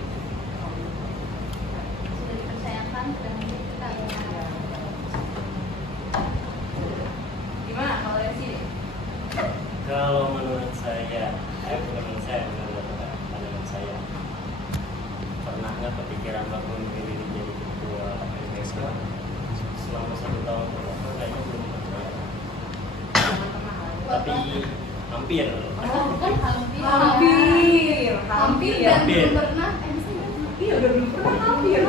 Sudah dipercayakan dan kita Gimana kalau dari sini? Kalau menurut saya, bukan menurut saya, menurut pandangan saya, pernah nggak kepikiran bangun diri jadi ketua LPSK selama 1 tahun berapa? Kayaknya belum pernah. Teman-teman Tapi hampir. Oh, kan hampir. hampir dan ya. Hampir. belum pernah bisa Iya udah belum pernah hampir.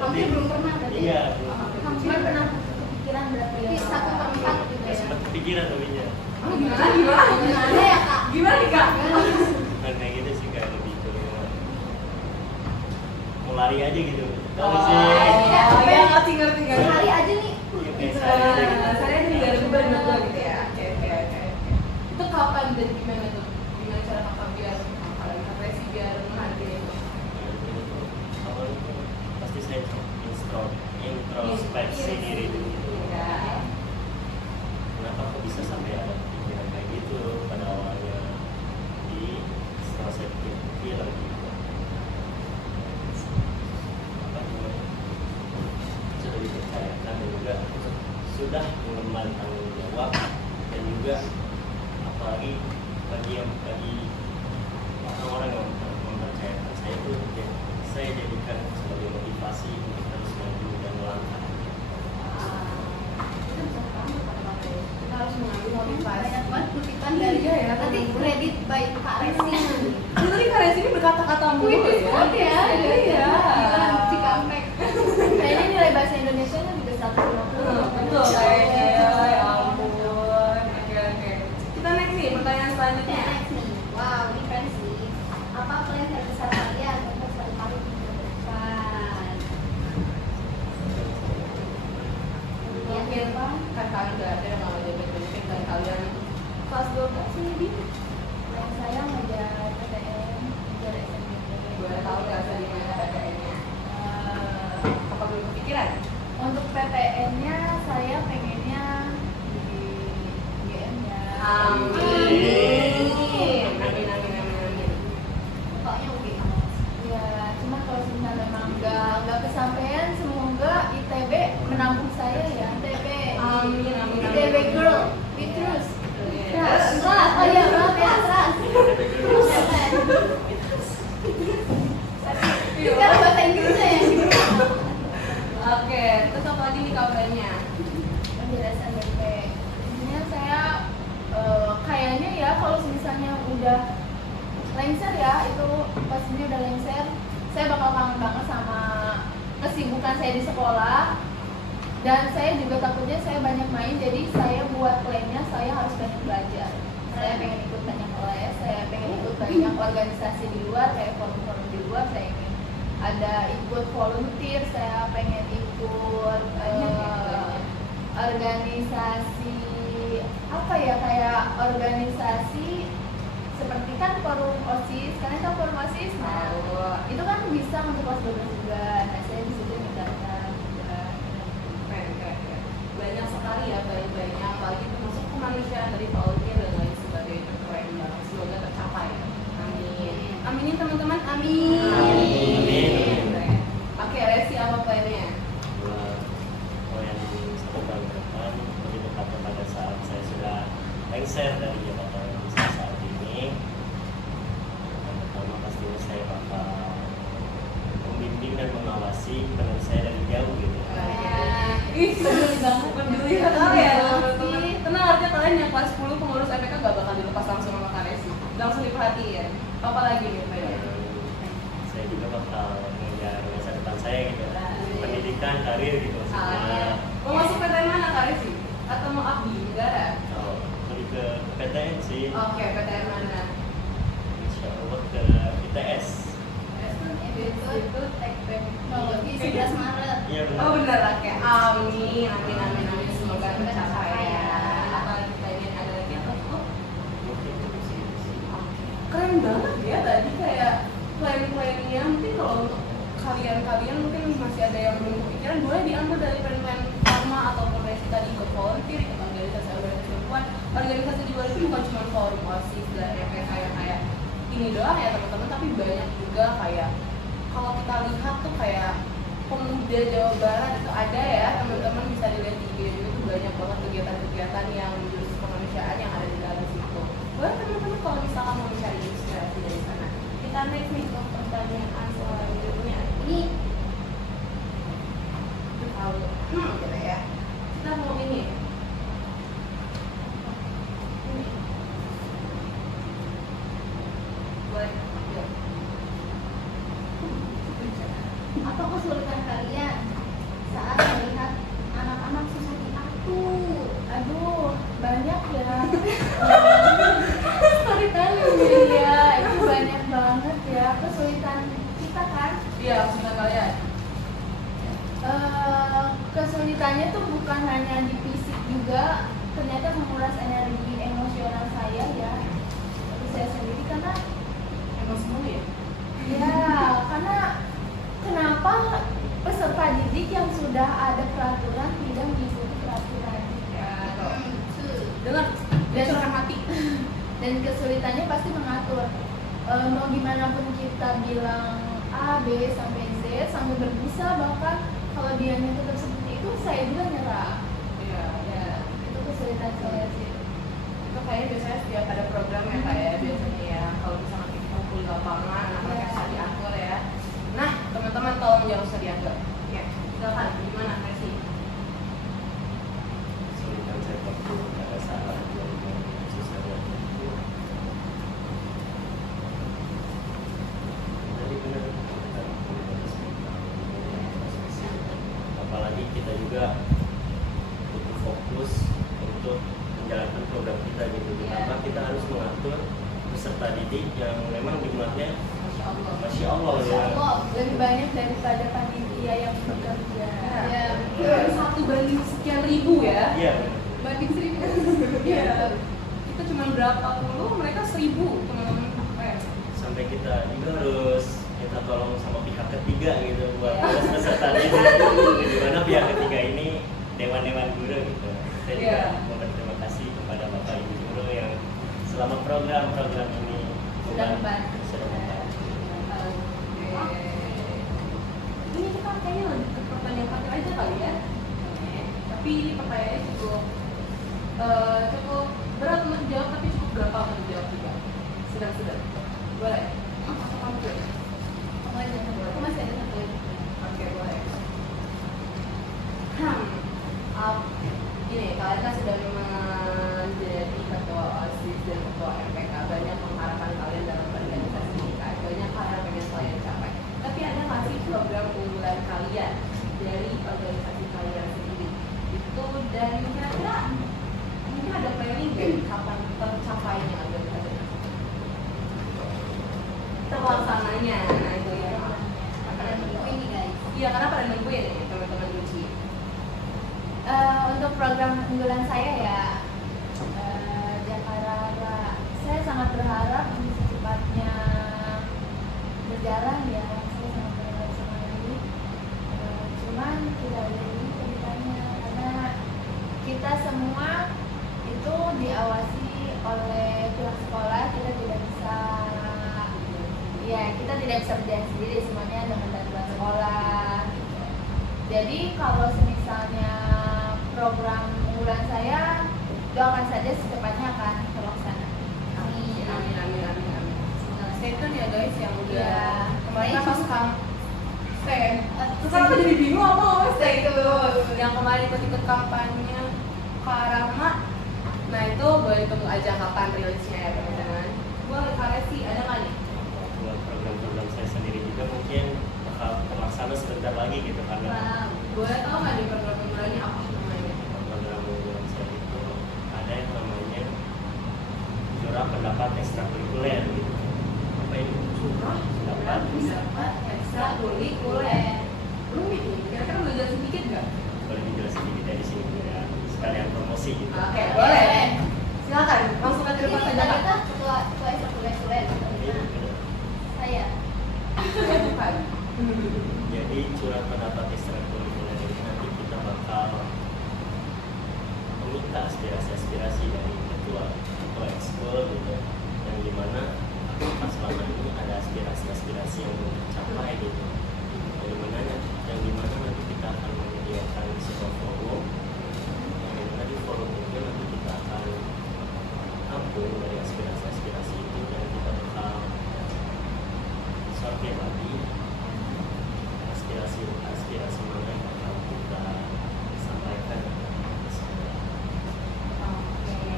hampir belum pernah berarti. Iya, belum. Cuma pernah kepikiran berarti ya. Di 1/4 gitu Nggak ya. sempat kepikiran tapinya. Oh, gimana? Gimana ya kak? Gimana nih kak? Nah kayak gitu sih, kayak lebih ke mau lari aja gitu. Tahu Oh, sih. iya, ngerti. Sehari aja nih. Iya, kayak sehari aja gitu. Saya juga ada beban juga gitu ya. Oke. Itu kapan dan gimana tuh? Gimana cara kakak biar sih biar menanti itu? Awalnya tuh pasti saya introspeksi diri dulu. Ya. Kenapa kok bisa sampai ada pikiran kayak gitu pada awalnya? Setelah saya pikir lagi apa namanya, sudah dipercayakan dan juga sudah mengemban tanggung jawab, dan juga apalagi bagi orang-orang yang mempercayakan saya itu, saya jadikan sebagai motivasi untuk terus maju dan melangkah. Itu bisa banget kata-kata ya. Kita harus mengambil motivasi. Banyak banget kutipan dari Iya ya, nanti kredit by Kak Resi. Itu tadi Kak Resi ini berkata-kata mulu ya. Iya. Gila, Cikampek. Kayaknya nilai bahasa Indonesia nya juga 150. Betul kayaknya ya ampun. Oke. Kita next nih, pertanyaan selanjutnya. Next nih. Wow, ini keren sih. Apa plan terbesar kalian untuk 1 tahun ke depan? Mungkin kan kalian udah ada yang mau jabat-jabatin dan kalian kelas 12 ini di Yang saya ngejar PTN, ngejar SNMPTN. boleh tahu nggak tadi mana PTN-nya? Apa belum kepikiran? Untuk PTN-nya saya pengennya di UGM ya. Amin. Pokoknya oke. Ya, cuma kalau misalnya memang nggak kesampaian, semoga ITB menampung saya ya. ITB. Amin. ITB girl, Petrus. Yes. Trust. Oh iya, maaf ya, trust. Sekarang bahasa Inggrisnya ya. Oke, terus apa lagi nih kabarnya? Penjelasan BP. Intinya saya kayaknya ya kalau misalnya udah lengser ya, itu pas ini udah lengser, saya bakal kangen banget sama kesibukan saya di sekolah. Dan saya juga takutnya saya banyak main, jadi saya buat plannya saya harus banyak belajar. Saya pengen ikut banyak les, saya pengen ikut banyak organisasi di luar, kayak forum-forum di luar, saya ingin ada ikut volunteer, saya pengen ikut organisasi apa ya, kayak organisasi seperti kan forum OSIS, kalian tahu forum OSIS? Nah, itu kan bisa untuk kelas 12 juga. Nah, saya di situ mencatatkan juga. Keren. Banyak sekali ya, banyak apalagi termasuk kemanusiaan dari volunteer dan lain sebagainya. Keren banget, semoga tercapai. Amin. Aminin teman-teman, amin. Amin. Oke, Resi apa plannya? Kalau yang di 1 tahun ke depan, lebih tepatnya pada saat saya sudah lengser dari jabatan yang saya saat ini, yang pertama pastinya saya bakal membimbing dan mengawasi penerus saya dari jauh gitu. Ih, peduli banget. Peduli sekali ya teman-teman. Tenang aja, kalian yang kelas 10 pengurus MPK gak bakal dilepas langsung sama Kak Resi. Langsung diperhatiin. Apa lagi nih plannya? Saya juga bakal mengejar masa depan saya gitu, pendidikan, karir gitu maksudnya. Mau masuk PTN mana Kak Resi? Atau mau abdi negara? Oh, lebih ke PTN sih, Oke, PTN mana? insya Allah ke ITS. Itu teknologi 11 Maret. Iya benar. Oh benar, oke. Amin. Semoga tercapai ya. Apalagi tadi ada lagi apa tuh? Mungkin itu sih. Keren banget ya tadi kayak plan-plannya. Mungkin kalau kalian mungkin masih ada yang belum kepikiran, boleh diambil dari plan-plan sama ataupun resi tadi, ikut volunteer, ikut organisasi perempuan. Organisasi di luar itu bukan cuma forum OSIS dan FPK yang kayak ini doang ya teman-teman, tapi banyak juga kayak kalau kita lihat tuh kayak pemuda Jawa Barat itu ada ya teman-teman, bisa dilihat di IG itu banyak banget kegiatan-kegiatan yang menjurus kemanusiaan yang ada di dalam situ. Boleh teman-teman kalau misalkan mau mencari inspirasi dari sana. Kita next nih ke pertanyaan selanjutnya. Ini kalau gitu ya. Kita mau ini. Boleh. Yuk. Apa kesulitan kalian saat melihat anak-anak susah diatur? Aduh, banyak ya. Storytelling. Iya, itu banyak banget ya kesulitan kita kan. Iya, maksudnya kalian. Kesulitannya tuh bukan hanya di fisik juga, ternyata menguras energi emosional saya ya. Tapi saya sendiri karena Emosi mulu ya? ya karena kenapa peserta didik yang sudah ada peraturan tidak mengikuti peraturan Ya, tuh. Tuh. Dengar, Dan- curhat hati. dan kesulitannya pasti mengatur. Mau gimana pun kita bilang A, B sampai Z sampai berbusa, bahkan kalau dianya tetap seperti itu saya juga nyerah. Iya. Ya itu kesulitan saya sih. Itu kayaknya biasanya setiap ada program ya kayak biasanya ya kalau misalnya kita kumpul di lapangan anak-anak Ya. bisa diatur ya. Nah teman-teman tolong jangan usah diatur. Ya silakan gimana Messi? Kesulitan saya waktu pada saat yang susah diatur itu tadi benar kita kualitas mental, apalagi kita juga butuh fokus untuk menjalankan program kita gitu, karena kita harus mengatur peserta didik yang memang jumlahnya Masya Allah. Masya Allah Masya ya. Allah. Lebih banyak daripada panitia yang bekerja. Ya, Iya, 1 banding sekian ribu ya. Iya. banding 1000. Iya. Kita cuma berapa puluh, mereka 1000 teman-teman. Sampai kita juga harus kita tolong sama pihak ketiga gitu buat Iya. terus peserta didik. Di mana pihak ketiga ini dewan-dewan guru gitu. Saya juga Iya. mau berterima kasih kepada Bapak Ibu guru yang selama program-program ini Sudah membantu. sudah membantu. Oke. Ini kita kayaknya lanjut ke pertanyaan terakhir aja kali ya. Tapi ini pertanyaannya cukup berat untuk dijawab, tapi cukup gampang untuk dijawab juga. Sedang-sedang. Boleh? Atau kamu dulu? Kamu aja, aku masih ada satu lagi. Oke, boleh. Gini, kalian kan sudah menjadi ketua OSIS dan ketua MPK. Banyak pengharapan kalian dalam organisasi ini kan. Banyak hal yang pengen kalian capai. Tapi ada nggak sih program unggulan kalian dari organisasi kalian sendiri? Itu dan kira-kira mungkin ada planning nggak kapan tercapainya organisasi? Terlaksananya, nah itu ya. Pada minggu ini guys. Iya, karena pada nungguin nih teman-teman Guci. Untuk program unggulan saya ya, Jakarta, saya sangat berharap bisa secepatnya berjalan ya. Saya sangat berharap sama ini. Cuman tidak ada ini ceritanya karena kita semua itu diawasi oleh pihak sekolah. Kita tidak bisa, ya kita tidak bisa berjalan sendiri, semuanya dengan bantuan sekolah. Gitu. Jadi kalau misalnya program unggulan saya, doakan saja secepatnya akan terlaksana. Amin, amin, amin, amin, amin. Nah, stay tune ya guys yang udah Iya. kemarin kan pas stay. Terus aku jadi bingung apa mau stay tune. Yang kemarin ikut kampanye Karama. Nah itu boleh tunggu aja kapan rilisnya ya teman-teman. Boleh Karesi ada nggak nih? Buat program-program saya sendiri juga mungkin bakal terlaksana sebentar lagi gitu, karena Nah, boleh tahu nggak di program unggulannya apa namanya? program unggulan saya itu ada yang namanya curah pendapat ekstrakurikuler gitu. Apa itu? Curah Pendapat dapat ekstrakurikuler. Rumit nih, kira-kira boleh jelasin sedikit nggak? boleh dijelasin dikit dari sini ya, sekalian promosi gitu. Oke, boleh. Silakan, langsung aja Ini depan saja kita Kak. ketua ekstrakurikuler Iya, bener. saya. Bukan. Jadi curhat pendapat ekstrakurikuler ini nanti kita bakal meminta aspirasi dari ketua ekskul gitu, yang dimana pas selama ini ada aspirasi yang belum tercapai gitu, yang dimana nanti kita akan menyediakan sebuah forum, yang dimana di forum itu nanti kita akan tampung dari aspirasi itu, dan kita bakal sortir lagi aspirasi mana yang bakal kita sampaikan. Oke,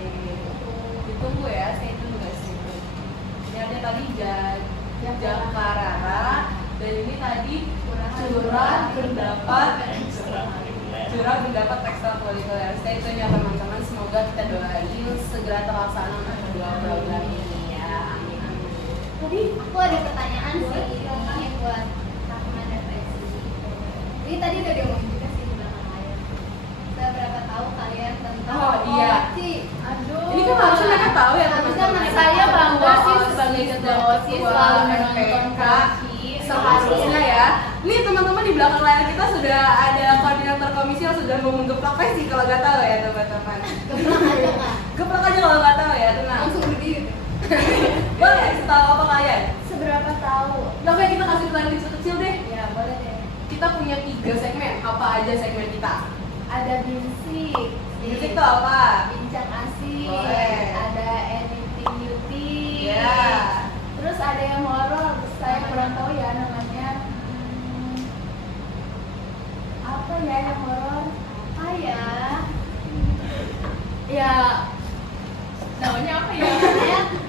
ditunggu ya, saya tunggu guys. Ini ada tadi Jakarta, dan ini tadi curhat pendapat ekstrakurikuler. Stay tune ya teman-teman, semoga kita doain segera terlaksana untuk kedua program ini ya. Amin amin. Tadi aku ada pertanyaan sih ini buat Rahman dan Resi. Ini tadi udah diomongin juga sih di belakang layar. Seberapa tahu kalian tentang Oh, iya. OSIS? Aduh. Ini kan harusnya mereka tahu ya Harusnya teman-teman. mereka Saya bangga sih OSIS sebagai ketua dan OSIS ketua selalu menonton FPK. Koci. Seharusnya ya. Nih teman-teman, di belakang layar kita sudah ada koordinator komisi yang sudah mau menggeplak sih kalau nggak tahu ya teman-teman. Geblak aja Kak. Geplak aja kalau nggak tahu ya, tenang. Langsung berdiri. Boleh tahu apa kalian? Seberapa tahu? Oke, kita kasih plan kecil-kecil deh. Ya boleh deh. Kita punya 3 segmen. Apa aja segmen kita? Ada Binsik, Musik itu apa? Bincang Asik, Boleh. ada Anything Beauty, Ya. terus ada yang horor, saya kurang tahu ya namanya. Apa ya yang horor? Apa ya? Ya, namanya apa ya?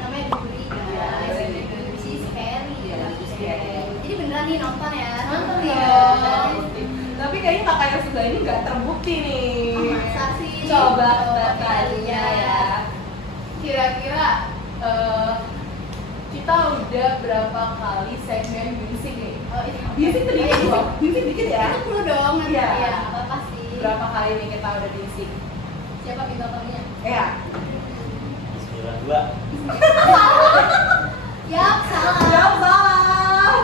Namanya Duri guys. Iya, Duri sih scary Iya, ya. scary. Jadi beneran nih nonton ya. Nonton ya. dong. Tapi kayaknya kakak yang sebelah ini nggak terbukti nih. Masa sih? Coba Coba tanya ya. Kira-kira kita udah berapa kali segmen Binsik nih? Oh iya. Biasanya tuh dikit loh. Biasanya dikit ya. Itu perlu dong nanti Iya. ya. Apa sih? Berapa kali nih kita udah bisik? Siapa bintang tamunya? Ya. Bismillah 2. Yap, salah. Jawab salah.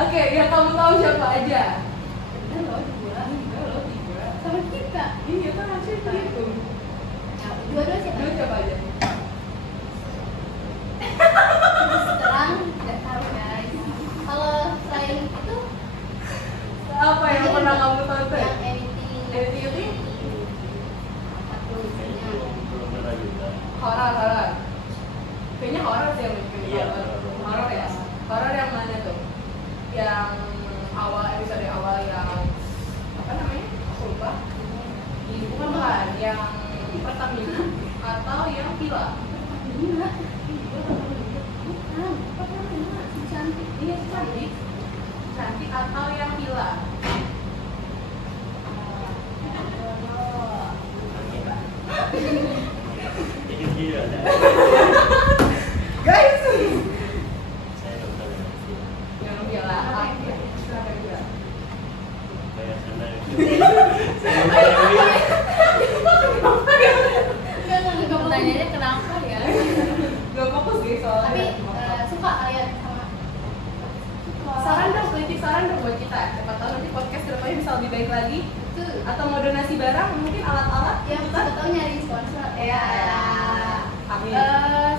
Oke, yang kamu tahu siapa aja? Bener loh, dua. Enggak loh, 3. Sama kita. Iya kan harusnya gitu. Ya, dua-dua siapa? Dua siapa aja? Terus terang, tidak tahu guys. Kalau selain itu, Apa yang pernah kamu tonton? yang anything. Anything? Apa tuh Kayaknya isinya? belum pernah juga. Horor. Kayaknya horor sih yang bikin Iya, horor. horor. Horor ya. Horor yang mana tuh? Yang awal, episode awal yang apa namanya? Aku lupa. Bukan, yang Pertamina atau yang Villa? Gila. Bukan. Pertamina, si cantik. Iya, cantik. Cantik atau yang Villa? Jadi dia ada. Guys. Saya nonton yang itu. Yang Villa. Oke. Silakan Villa. Kayak sana. Saya nonton yang itu. Enggak Pertanyaannya kenapa ya? Gak fokus guys soalnya. Tapi suka kalian sama Saran dong, kritik saran dong buat kita. Siapa tahu nanti podcast kedepannya bisa lebih baik lagi. itu Atau mau donasi barang, mungkin alat-alat yang kita. siapa tahu nyari sponsor Ya. Amin.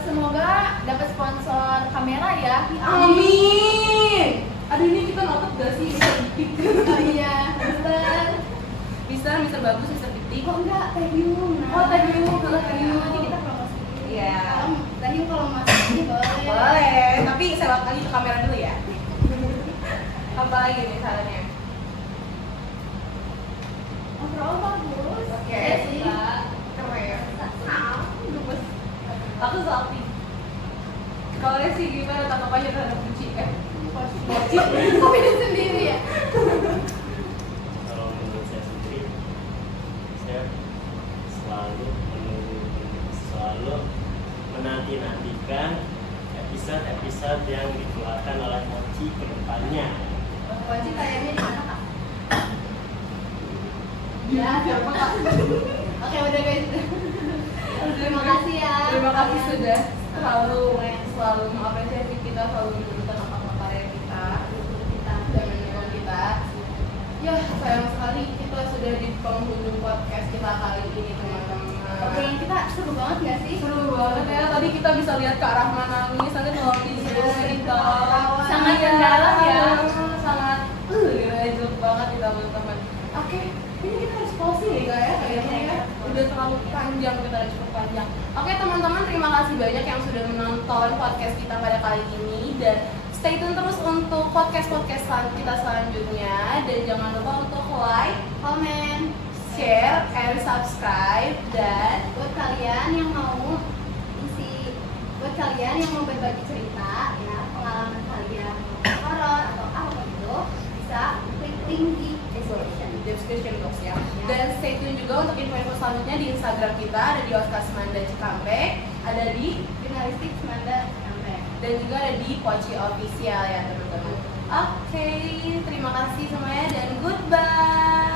Semoga dapat sponsor kamera ya. Amin. Aduh, ini kita ngotot gak sih? Oh iya, Mister bagus, Mister Pitik. kok enggak Taehyung? Oh, Taehyung, kalau Taehyung. Nanti kita promosi. Iya. Taehyung kalau masuk ini boleh. Boleh, tapi selak lagi ke kamera dulu ya. Apa lagi nih sarannya? Overall bagus. Oke, Iya sih. keren. Gemes. Aku salty. Kalau Resi gimana tanggapannya terhadap Buci? Buci? Kok beda sendiri ya? Kalau menurut saya sendiri, saya selalu menanti-nantikan episode-episode yang dikeluarkan oleh Mochi ke depannya. Wajib tayangnya di mana Kak? Ya, siapa Kak? Oke udah guys. Terima kasih ya. Terima kasih sudah selalu mengapresiasi kita, selalu menonton apa karya kita. Kita Dan kita kali ini teman-teman. Oke, kita seru banget gak sih? Seru banget ya, tadi kita bisa lihat Kak Rahma nangis, nanti tolong di zoom kita. Sangat Iya, mendalam ya. sangat gila banget ya teman-teman. Oke, ini kita harus closing nih Kak ya, kayaknya ya. Udah terlalu panjang, kita udah cukup panjang. Oke teman-teman, terima kasih banyak yang sudah menonton podcast kita pada kali ini, dan stay tune terus untuk podcast-podcast kita selanjutnya, dan jangan lupa untuk like, Komen. share, and subscribe. Dan Buat kalian yang mau berbagi cerita ya, pengalaman kalian horor atau apa itu, bisa klik link di description box ya. Dan stay tune juga untuk info-info selanjutnya di Instagram kita, ada di Oscar Semanda Cikampek, ada di Jurnalistik Semanda Cikampek. dan juga ada di Poci Official ya teman-teman. Oke, terima kasih semuanya dan goodbye.